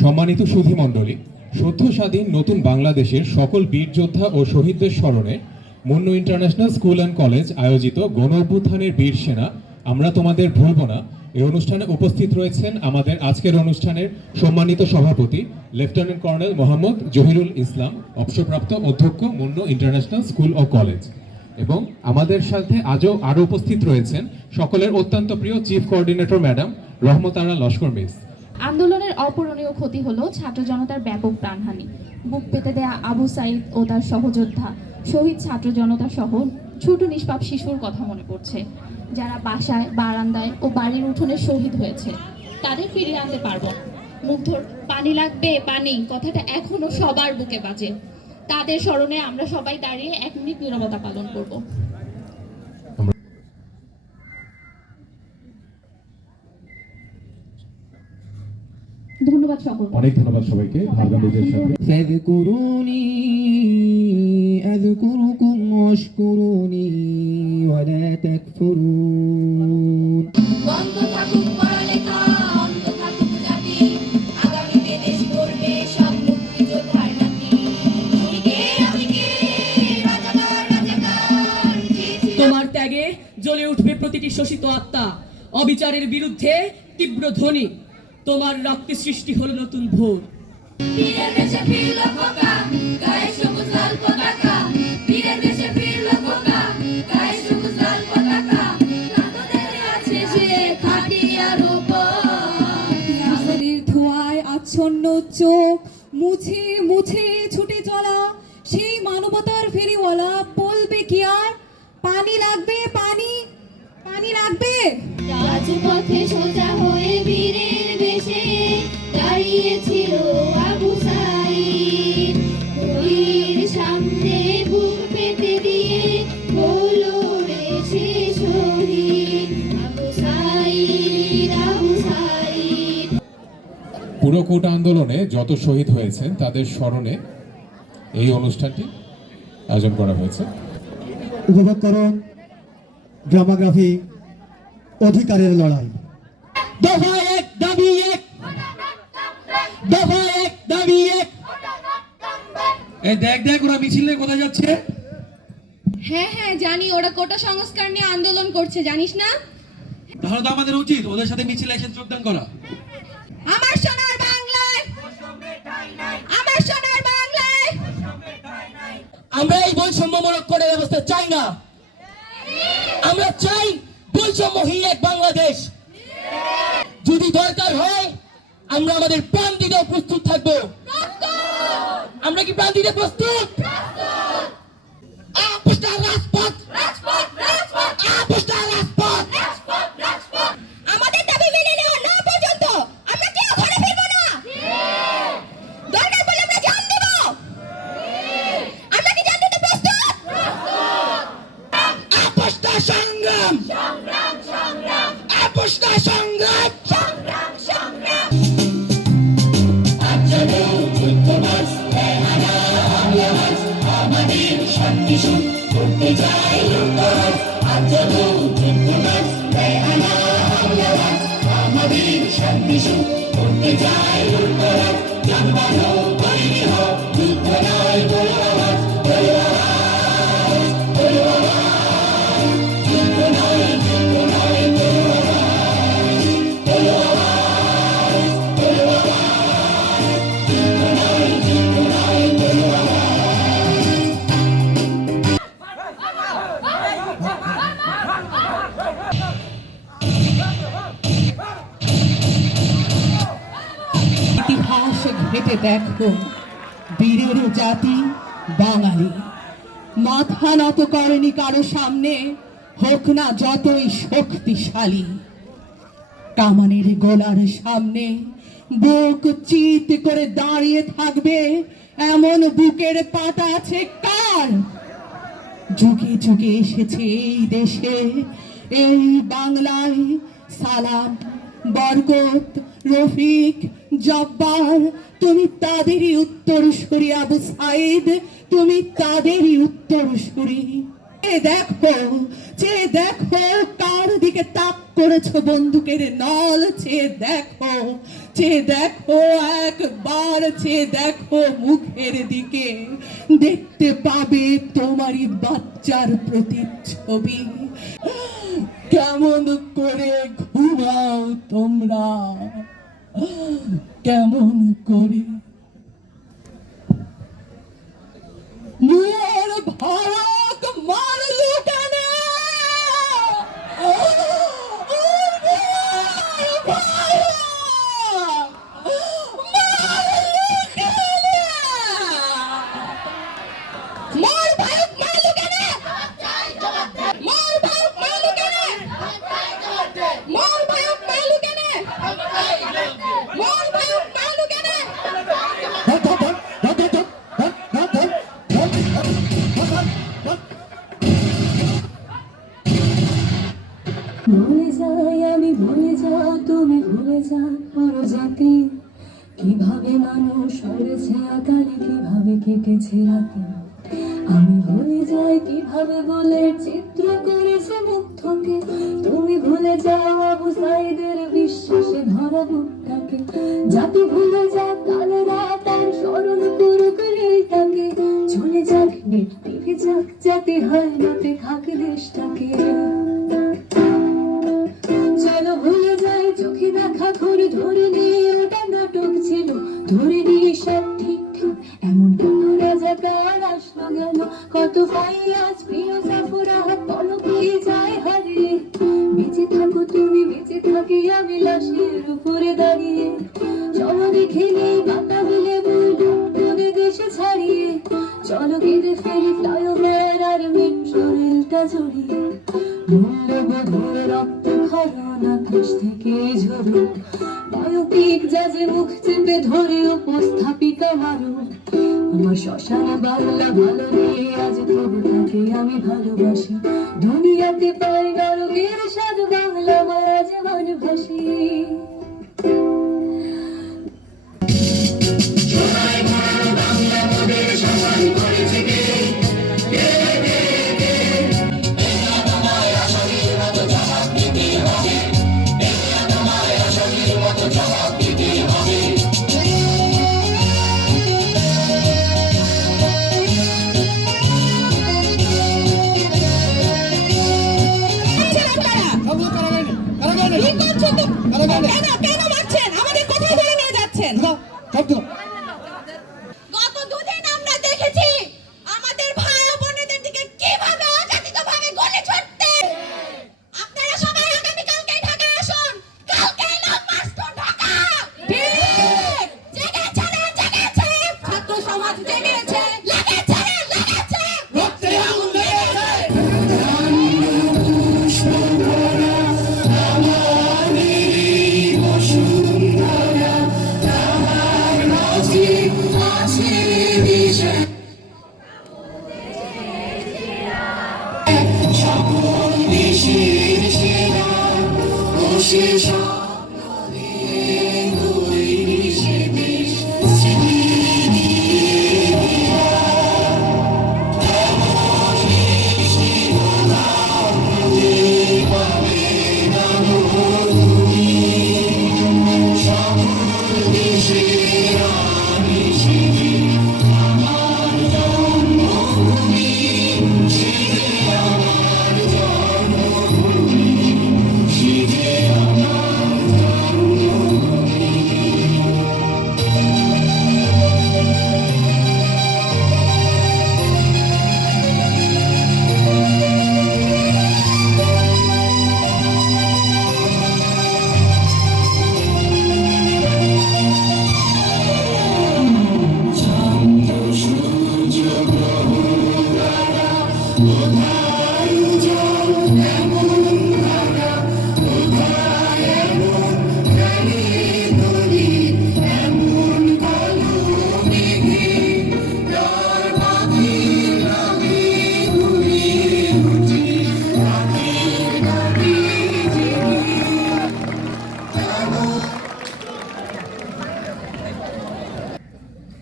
সম্মানিত সুধীমণ্ডলী, সদ্য স্বাধীন নতুন বাংলাদেশের সকল বীর যোদ্ধা ও শহীদদের স্মরণে Munnu international school and college আয়োজিত গণ অভ্যুত্থানের বীর সেনা আমরা তোমাদের ভুলব না এই অনুষ্ঠানে উপস্থিত রয়েছেন আমাদের আজকের অনুষ্ঠানের সম্মানিত সভাপতি লেফটেন্যান্ট কর্নেল মোহাম্মদ জহিরুল ইসলাম, অবসরপ্রাপ্ত অধ্যক্ষ মুন্নু ইন্টারন্যাশনাল স্কুল ও কলেজ। এবং আমাদের সাথে আরও উপস্থিত রয়েছেন সকলের অত্যন্ত প্রিয় চিফ কোঅর্ডিনেটর ম্যাডাম রহমত আরা লস্কর মিস। আন্দোলনের অপূরণীয় ক্ষতি হলো ছাত্র জনতার ব্যাপক প্রাণহানি। বুক পেতে দেয়া আবু সাইদ ও তার সহযোদ্ধা, শহীদ ছাত্র জনতা সহ ছোট নিষ্পাপ শিশুর কথা মনে পড়ছে, যারা বাসায়, বারান্দায় ও বাড়ির উঠোনে শহীদ হয়েছে। তাদের ফিরিয়ে আনতে পারবো। মুগ্ধর পানি লাগবে পানি কথাটা এখনো সবার বুকে বাজে। তাদের স্মরণে আমরা সবাই দাঁড়িয়ে 1 মিনিট নীরবতা পালন করব। ধন্যবাদ সকল। অনেক ধন্যবাদ সবাইকে। ভাগামীদের সাথে ফাযকুরুনি আযকুরুকুম ওয়াশকুরুনি ওয়ালা তাকফুরুন। বন্ধ থাকুক পড়ালেখা, অন্ধ থাকুক জাতি, আগামীতে দেশ গড়বে সব মুক্তিযোদ্ধার নাতি। তুমি কে আমি কে, রাজাকার রাজাকার। তোমার ত্যাগে জ্বলে উঠবে প্রতিটি শোষিত আত্মা, অবিচারের বিরুদ্ধে তীব্র ধ্বনি। তোমার রক্তে সৃষ্টি হলো নতুন ভোর। বীরের দেশে ফিরলো খোকা, গায়ে সবুজ লাল পতাকা। বীরের দেশে ফিরলো খোকা, গায়ে সবুজ লাল পতাকা। কাঁধে আছে সে খাটিয়ার উপর। রাজনীতির ধোঁয়ায় আচ্ছন্ন চোখ মুছে মুছে ছুটে চলা সেই মানবতার ফেরিওয়ালা বলবে কি আর পানি লাগবে, পানি পানি লাগবে। রাজপথে সোজা হয়ে বীরের বেশে দাঁড়িয়েছিল আবু সাইদ। বীর সামনে বুক পেতে দিয়ে হলো রে সে শহীদ। আবু সাইদ, আবু সাইদ। পুরো কোটা আন্দোলনে যত শহীদ হয়েছেন তাদের স্মরণে এই অনুষ্ঠানটি আয়োজন করা হয়েছে। উপভোগ করুন ড্রামাগ্রাফি অধিকারের লড়াই। দফা 1 দাবি 1, দফা 1 দাবি 1। এই দেখ দেখ ওরা মিছিলে কোথায় যাচ্ছে। হ্যাঁ হ্যাঁ জানি, ওরা কোটা সংস্কার নিয়ে আন্দোলন করছে, জানিস না? তাহলে তো আমাদের উচিত ওদের সাথে মিছিলে এসে যোগদান করা। আমার সোনার বাংলায়, আমার সোনার বাংলায় আমরা এই বৈষম্যমূলক কোটা ব্যবস্থা চাই না। আমরা চাই বৈষম্যহীন এক বাংলাদেশ। যদি দরকার হয় আমরা আমাদের প্রাণ দিতে প্রস্তুত থাকবো। আমরা কি প্রাণ দিতে প্রস্তুত? আপোষ্টার রাজপথ, রাজপথ, রাজপথ, আপোষ্টার রাজপথ, রাজপথ, রাজপথ। আমাদের দাবি মেনে নেওয়া না পর্যন্ত আমরা কেউ ঘরে ফিরবো না। দরকার পড়লে আমরা জান দেব। আমরা কি জান দিতে প্রস্তুত? আপোষ্টার সংগ্রাম, সংগ্রাম সংগ্রাম, আপোষ্টার সংগ্রাম, সংগ্রাম সংগ্রাম। আমাদের শান্তি সুখ করতে চাই লুটতরাজ। আমাদের শান্তি সুখ করতে চাই লুটতরাজ। জানবানো বাহিনী হোক, যুদ্ধ নয় বলো আওয়াজ, বলো আওয়াজ, বলো আওয়াজ। যুদ্ধ নয়, যুদ্ধ নয়, বলো আওয়াজ, বলো আওয়াজ, বলো আওয়াজ। যুদ্ধ নয়, যুদ্ধ নয়, বলো আওয়াজ। ইতিহাস ঘেটে দেখো বীরের জাতি বাঙালি। মাথা নত করেনি কারো সামনে, হোক না যতই শক্তিশালী। কামানের গোলার সামনে বুক চিত করে দাঁড়িয়ে থাকবে এমন বুকের পাতা আছে কার? যুগে যুগে এসেছে এই দেশে, এই বাংলায় সালাম, বরকত, রফিক, জব্বার। তুমি তাদেরই উত্তরসূরি আবু সাইদ, তুমি তাদেরই উত্তরসূরি। দেখো, চেয়ে দেখো কার দিকে তাক করেছো বন্দুকের নল। চেয়ে দেখো, চেয়ে দেখো, একবার চেয়ে দেখো মুখের দিকে, দেখতে পাবে তোমারই বাচ্চার প্রতিচ্ছবি। কেমন করে ঘুমাও তোমরা, কেমন করে? মোর ভারত মারলু কেন? ভুলে যাই আমি, ভুলে যাও তুমি, ভুলে যাও পুরো জাতি। কিভাবে মানুষ মরেছে আকালে, কিভাবে কেটেছে রাতে। আমি ভুলে যাই কিভাবে বলে চিত্র করেছে মুগ্ধকে। তুমি ভুলে যাও আবু সাইদের বিশ্বাসে ধরা বুকটাকে। জাতি ভুলে যাক কালো রাত আর স্মরণ করুক তাকে। চলে যাক নেট টিভি যাক, জাতি হয় নাতে থাকে দেশটাকে। চলো ভুলে যাই চোখে দেখা ঘড়ি, ধরে নিয়ে ওটা নাটক ছিল, ধরে নিয়ে সব ঠিকঠাক। এমন কত রাজাকার আসলো গেল, কত ফাইয়াজ প্রিয় সাফরা পলকে যায় হারিয়ে। বেঁচে থাকো তুমি, বেঁচে থাকি আমি লাশের উপরে দাঁড়িয়ে। চলো দেখে নেই বাঁকা মিলে বলে দেশে ছাড়িয়ে। চলো কেঁদে ফেরি ফ্লাইওভার আর মেট্রো রেলটা জড়িয়ে। মূল্যবোধের রক্ত খরণ আকাশ থেকে ঝরুক, বায়োপিক জাজে মুখ চেপে ধরে উপস্থাপিকা মারুক। আমার শ্মশানে বাংলা ভালো নেই আজ, তবু তাকে আমি ভালোবাসি। দুনিয়াতে পাই নরকের স্বাদ, বাংলা মাঝ ভালোবাসি। গত দুদিন আমরা দেখেছি আমাদের ভাই ও বোনেদের দিকে কিভাবে অযাচিতভাবে গুলি ছুটতে। আপনারা সবাই আগামী কালকেই ঢাকায় আসুন, কালকেই লং মার্চ টু ঢাকা। ঠিক জেগেছে রে, জেগেছে ছাত্র সমাজ, জেগেছে লেগেছে রে, লেগেছে রক্তে আগুন লেগেছে।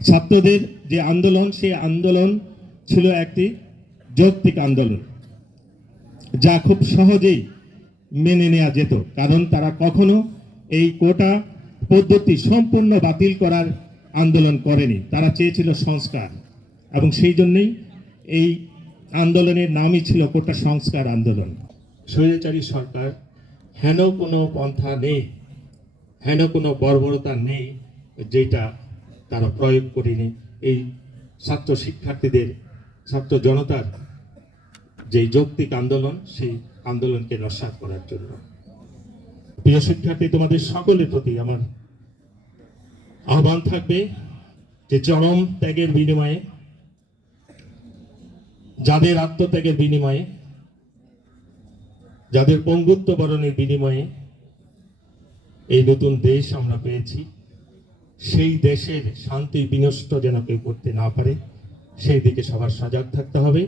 ছাত্রদের যে আন্দোলন, সেই আন্দোলন ছিল একটি যৌক্তিক আন্দোলন, যা খুব সহজেই মেনে নেওয়া যেত, কারণ তারা কখনো এই কোটা পদ্ধতি সম্পূর্ণ বাতিল করার আন্দোলন করেনি, তারা চেয়েছিল সংস্কার, এবং সেই জন্যই এই আন্দোলনের নামই ছিল কোটা সংস্কার আন্দোলন। স্বৈরাচারী সরকার হেন কোনো পন্থা নেই, হেন কোনো বর্বরতা নেই যেটা তারা প্রয়োগ করেনি এই ছাত্র শিক্ষার্থীদের, ছাত্র জনতার যে যৌক্তিক আন্দোলন, সেই আন্দোলনকে নস্যাৎ করার জন্য। প্রিয় শিক্ষার্থী, তোমাদের সকলের প্রতি আমার আহ্বান থাকবে যে চরম ত্যাগের বিনিময়ে, যাদের আত্মত্যাগের বিনিময়ে, যাদের পঙ্গুত্ব বরণের বিনিময়ে এই নতুন দেশ আমরা পেয়েছি, সেই দেশের শান্তি বিনষ্ট যেন কেউ করতে না পারে, সেই দিকে সবার সজাগ থাকতে হবে।